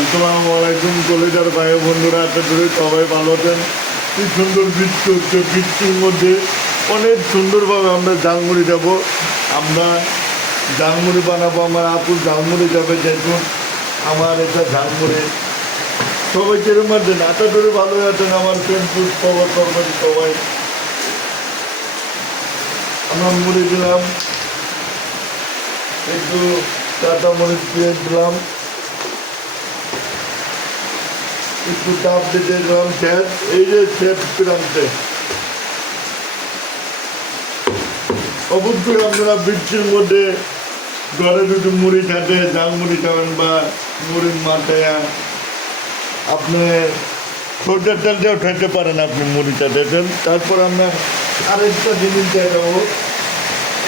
আসসালামু আলাইকুম কলিজার ভাই বন্ধুরা, আশা করি সবাই ভালো আছেন। কি সুন্দর বৃষ্টি হচ্ছে, বৃষ্টির মধ্যে অনেক সুন্দরভাবে আমরা ঝালমুড়ি দেবো। আমরা ঝালমুড়ি বানাবো, আমার আপু ঝালমুড়ি যাবে, দেখুন আমার এটা ঝালমুড়ি। সবাই কিরম আছেন? আশা করি ভালো আছেন। আমার ফেসবুক খবর তরকারি সবাই আমার মুড়ি দিলাম, একটু কাঁচা মরিচ দিয়ে দিলাম, একটু চাপ দিতে দিলাম। শেষ, এই যে শেষ প্রান্তে অবশ্যই আপনারা বৃষ্টির মধ্যে ঘরে যদি মুড়ি থাকে, ঝালমুড়ি খাবেন বা মুড়ির মাথায় আপনি সরষের তেল দিয়েও খেতে পারেন। আপনি মুড়িটা দেখেন। তারপর আমরা আরেকটা জিনিস দেখাবো,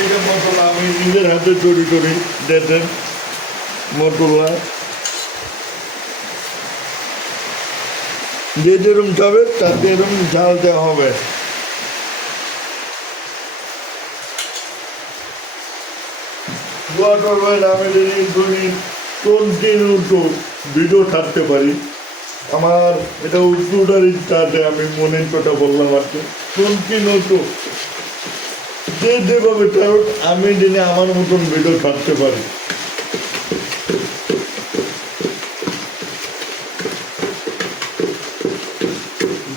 এটা মশলা আমি নিজের হাতে তৈরি করি। দেখেন মশলা যে যেরকম খাবে তাতে এরকম ঝাল দেওয়া হবে। দোয়া করবেন আমি যদি কন্টিনিউ ভিডিও থাকতে পারি। আমার এটা উত্তরটার ইচ্ছা আছে, আমি মনের কথা বললাম আর কি। কন্টিনিউ যে যেভাবে থাকুক আমি দিনে আমার মতন ভিডিও থাকতে পারি।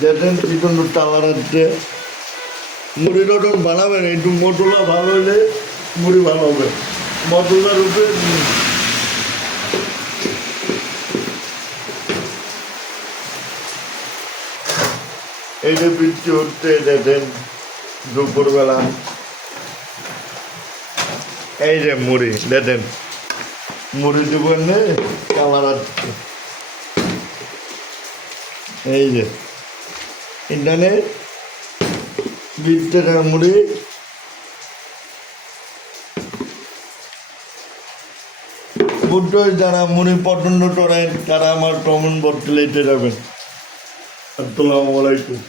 দেখেন কি সুন্দর কালার হচ্ছে। মুড়ি যখন বানাবেন একটু মশলা ভালো হলে মুড়ি ভালো হবে। মশলার উপরে এই যে বৃষ্টি হচ্ছে, দেখেন দুপুরবেলা এই যে মুড়ি দেখেন, মুড়ি দেবেন কালার আসছে। এই যে এখানে 20 টাকার মুড়ি, বুঝতে যারা মুড়ি পছন্দ করেন তারা আমার কমেন্ট বক্সে লিখে যাবেন। আসসালামু আলাইকুম।